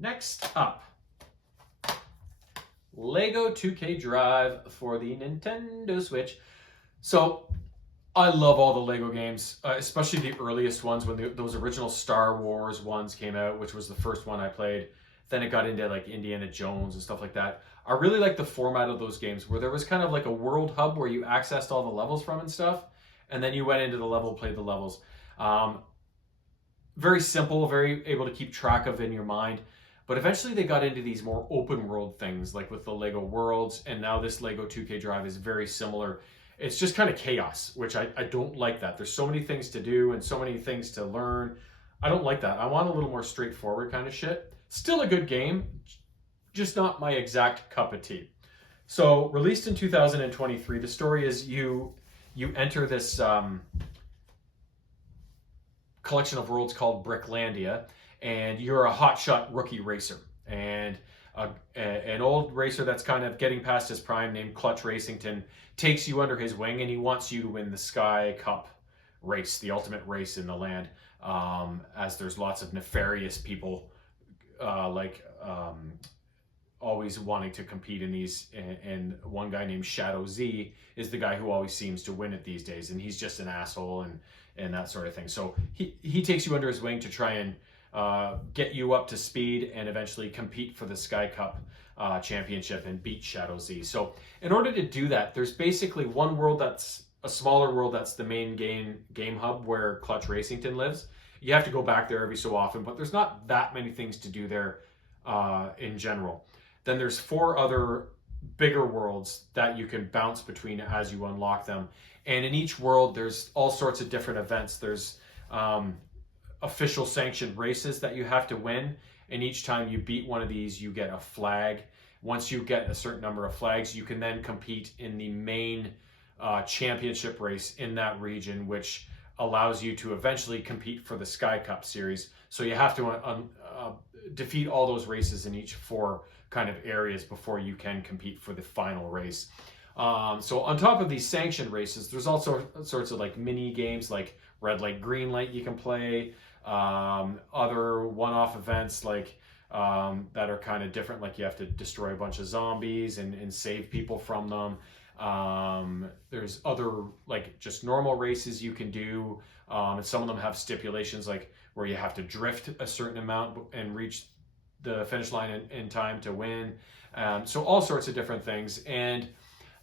Next up, Lego 2K Drive for the Nintendo Switch. So I love all the Lego games, especially the earliest ones when those original Star Wars ones came out, which was the first one I played. Then it got into like Indiana Jones and stuff like that. I really like the format of those games where there was kind of like a world hub where you accessed all the levels from and stuff, and then you went into the level, played the levels. Um, Very simple, very able to keep track of in your mind. But eventually they got into these more open world things, like with the Lego Worlds, and now this Lego 2K Drive is very similar. It's just kind of chaos, which I don't like that. There's so many things to do and so many things to learn. I don't like that. I want a little more straightforward kind of shit. Still a good game, just not my exact cup of tea. So released in 2023, the story is you enter this collection of worlds called Bricklandia, and you're a hotshot rookie racer. And an old racer that's kind of getting past his prime named Clutch Racington takes you under his wing, and he wants you to win the Sky Cup race, the ultimate race in the land, as there's lots of nefarious people always wanting to compete in these, and one guy named Shadow Z is the guy who always seems to win it these days, and he's just an asshole and that sort of thing. So he takes you under his wing to try and get you up to speed and eventually compete for the Sky Cup championship and beat Shadow Z. So in order to do that, there's basically one world that's a smaller world that's the main game hub where Clutch Racington lives. You have to go back there every so often, but there's not that many things to do there in general. Then there's 4 other bigger worlds that you can bounce between as you unlock them. And in each world, there's all sorts of different events. There's official sanctioned races that you have to win. And each time you beat one of these, you get a flag. Once you get a certain number of flags, you can then compete in the main championship race in that region, which allows you to eventually compete for the Sky Cup series. So you have to defeat all those races in each 4 kind of areas before you can compete for the final race. So on top of these sanctioned races, there's also sorts of like mini games like red light, green light you can play, other one-off events like that are kind of different, like you have to destroy a bunch of zombies and save people from them. There's other like just normal races you can do, and some of them have stipulations like where you have to drift a certain amount and reach the finish line in time to win. So all sorts of different things. And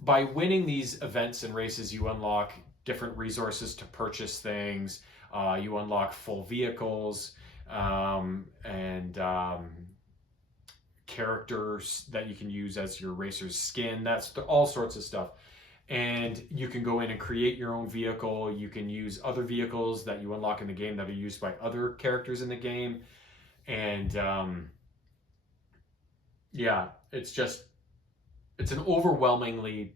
by winning these events and races, you unlock different resources to purchase things. You unlock full vehicles and characters that you can use as your racer's skin. That's all sorts of stuff. And you can go in and create your own vehicle. You can use other vehicles that you unlock in the game that are used by other characters in the game. And yeah, it's an overwhelmingly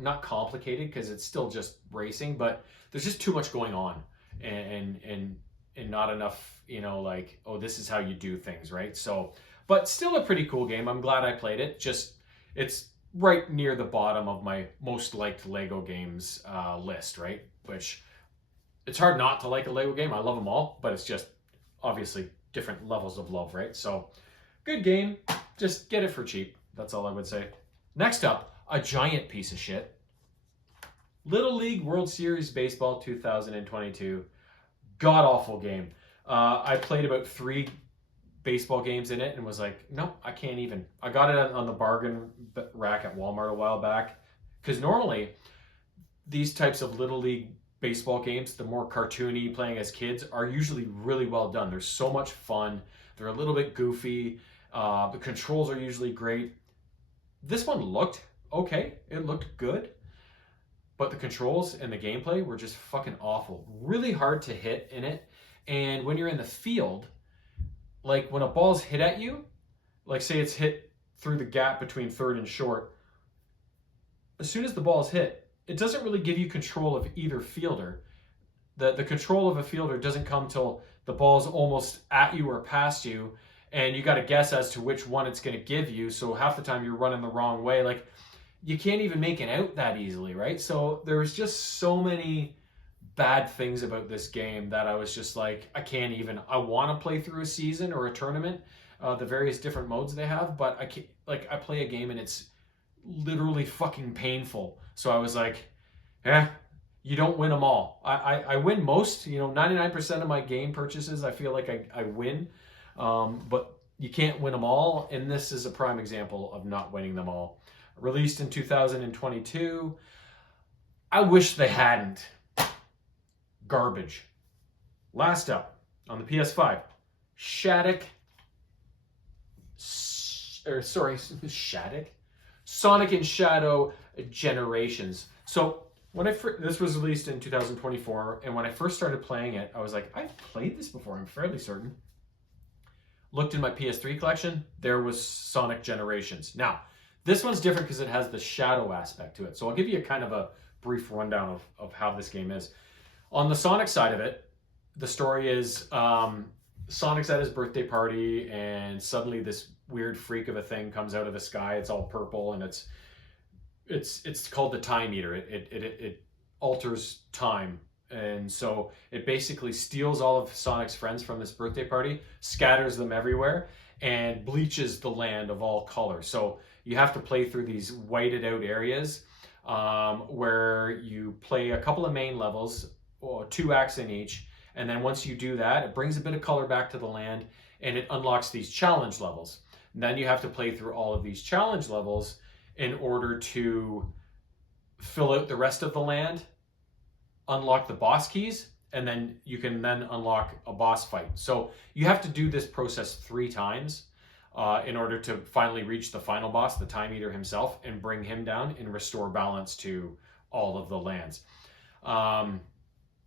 not complicated because it's still just racing, but there's just too much going on and not enough, like, oh, this is how you do things, right? So, but still a pretty cool game. I'm glad I played it. It's right near the bottom of my most liked Lego games list, right? Which it's hard not to like a Lego game. I love them all, but it's just obviously different levels of love, right? So good game. Just get it for cheap. That's all I would say. Next up, a giant piece of shit. Little League World Series Baseball 2022. God-awful game. I played about 3 baseball games in it and was like, no, I can't even. I got it on the bargain rack at Walmart a while back. Because normally, these types of Little League baseball games, the more cartoony, playing as kids, are usually really well done. They're so much fun. They're a little bit goofy. The controls are usually great. This one looked okay. It looked good. But the controls and the gameplay were just fucking awful. Really hard to hit in it. And when you're in the field, like when a ball's hit at you, like say it's hit through the gap between third and short, as soon as the ball's hit, it doesn't really give you control of either fielder. The control of a fielder doesn't come till the ball's almost at you or past you, and you got to guess as to which one it's going to give you. So half the time you're running the wrong way. Like you can't even make it out that easily, right? So there was just so many bad things about this game that I was just like, I can't even. I want to play through a season or a tournament, the various different modes they have, but I can't. Like, I play a game and it's literally fucking painful. So I was like, you don't win them all. I win most. 99% of my game purchases, I feel like I win, but you can't win them all. And this is a prime example of not winning them all. Released in 2022. I wish they hadn't. Garbage. Last up on the PS5, Shattuck. Sonic and Shadow Generations. So when this was released in 2024, and when I first started playing it, I was like, I've played this before. I'm fairly certain. Looked in my PS3 collection. There was Sonic Generations. Now, this one's different because it has the shadow aspect to it. So I'll give you a kind of a brief rundown of how this game is. On the Sonic side of it, the story is Sonic's at his birthday party, and suddenly this weird freak of a thing comes out of the sky. It's all purple, and it's called the Time Eater. It alters time, and so it basically steals all of Sonic's friends from this birthday party, scatters them everywhere, and bleaches the land of all color. So you have to play through these whited out areas where you play a couple of main levels, or 2 acts in each. And then once you do that, it brings a bit of color back to the land, and it unlocks these challenge levels. And then you have to play through all of these challenge levels in order to fill out the rest of the land, unlock the boss keys, and then you can then unlock a boss fight. So you have to do this process 3 times in order to finally reach the final boss, the Time Eater himself, and bring him down and restore balance to all of the lands.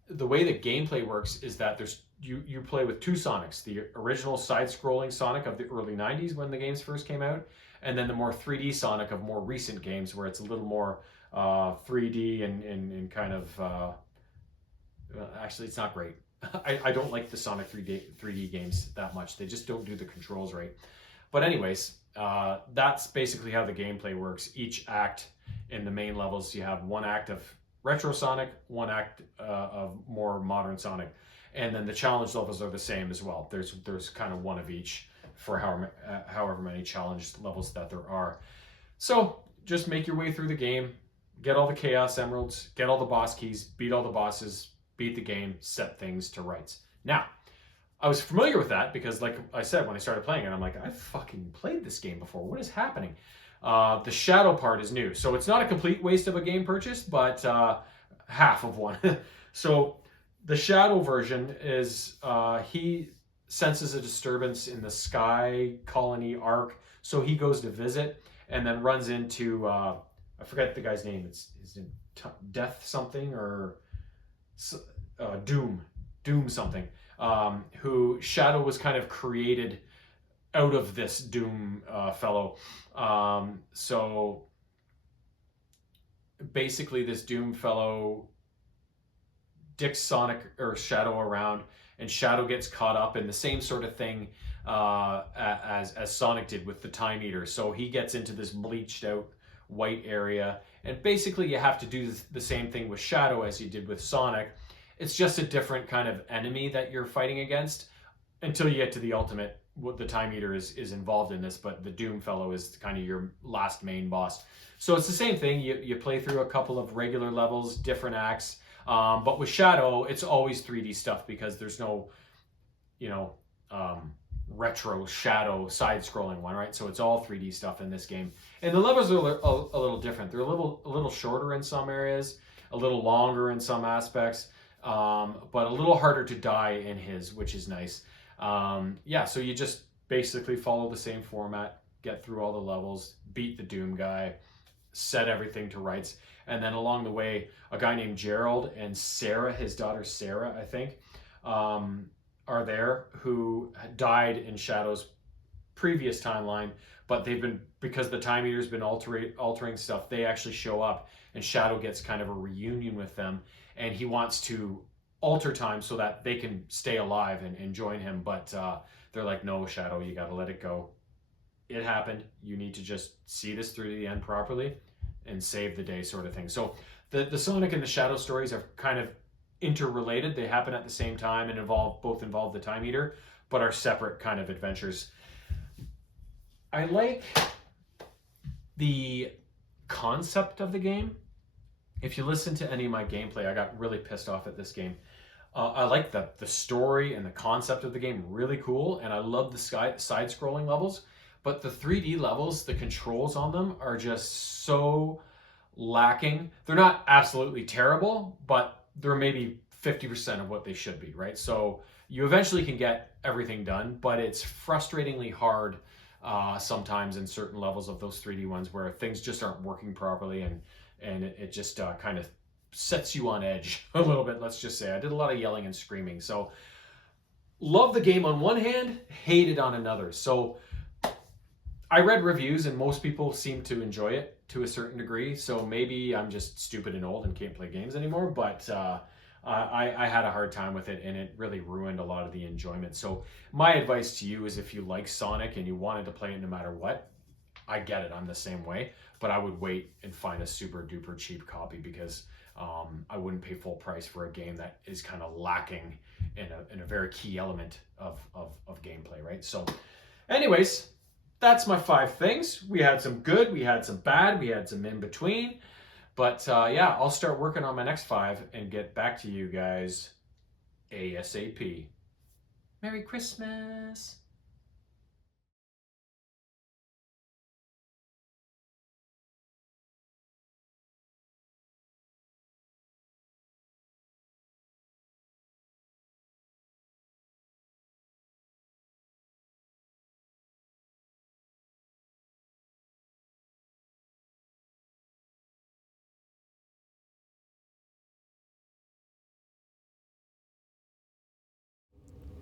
The way that gameplay works is that you play with 2 Sonics, the original side-scrolling Sonic of the early 90s when the games first came out, and then the more 3D Sonic of more recent games where it's a little more 3D and kind of... actually, it's not great. I don't like the Sonic 3D games that much. They just don't do the controls right. But anyways, that's basically how the gameplay works. Each act in the main levels, you have 1 act of retro Sonic, 1 act of more modern Sonic, and then the challenge levels are the same as well. There's kind of 1 of each for however many challenge levels that there are. So just make your way through the game, get all the Chaos Emeralds, get all the boss keys, beat all the bosses, beat the game, set things to rights. Now, I was familiar with that because, like I said, when I started playing it, I'm like, I've fucking played this game before. What is happening? The shadow part is new. So it's not a complete waste of a game purchase, but half of one. So the shadow version is he senses a disturbance in the Sky Colony Ark. So he goes to visit and then runs into, I forget the guy's name. It's his name, Death something or Doom something, who Shadow was kind of created out of this Doom fellow. So basically this Doom fellow dicks Sonic or Shadow around, and Shadow gets caught up in the same sort of thing as Sonic did with the Time Eater. So he gets into this bleached out white area, and basically you have to do the same thing with Shadow as you did with Sonic. It's just a different kind of enemy that you're fighting against until you get to the ultimate. The Time Eater is involved in this, but the Doom fellow is kind of your last main boss. So it's the same thing. You play through a couple of regular levels, different acts, but with Shadow, it's always 3D stuff because there's no, retro Shadow side-scrolling one, right? So it's all 3D stuff in this game, and the levels are a little different. They're a little shorter in some areas, a little longer in some aspects, but a little harder to die in his, which is nice. So you just basically follow the same format, get through all the levels, beat the Doom guy, set everything to rights, and then along the way, a guy named Gerald and Sarah, his daughter Sarah, I think, are there, who died in Shadow's previous timeline, but they've been, because the Time Eater's been altering stuff, they actually show up, and Shadow gets kind of a reunion with them, and he wants to alter time so that they can stay alive and join him, but they're like, no, Shadow, you gotta let it go. It happened. You need to just see this through to the end properly and save the day, sort of thing. So the Sonic and the Shadow stories are kind of interrelated. They happen at the same time and involve the Time Eater, but are separate kind of adventures. I like the concept of the game. If you listen to any of my gameplay, I got really pissed off at this game. I like the story and the concept of the game, really cool, and I love the side scrolling levels. But the 3D levels, the controls on them are just so lacking. They're not absolutely terrible, but they're maybe 50% of what they should be, right? So you eventually can get everything done, but it's frustratingly hard sometimes in certain levels of those 3D ones where things just aren't working properly, and it just kind of sets you on edge a little bit. Let's just say I did a lot of yelling and screaming. So love the game on one hand, hate it on another. So I read reviews and most people seem to enjoy it to a certain degree. So maybe I'm just stupid and old and can't play games anymore. But I had a hard time with it, and it really ruined a lot of the enjoyment. So my advice to you is, if you like Sonic and you wanted to play it no matter what, I get it. I'm the same way, but I would wait and find a super duper cheap copy, because I wouldn't pay full price for a game that is kind of lacking in a very key element of gameplay, right? So, anyways, that's my 5 things. We had some good, we had some bad, we had some in between. But yeah, I'll start working on my next 5 and get back to you guys ASAP. Merry Christmas.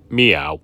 Meow.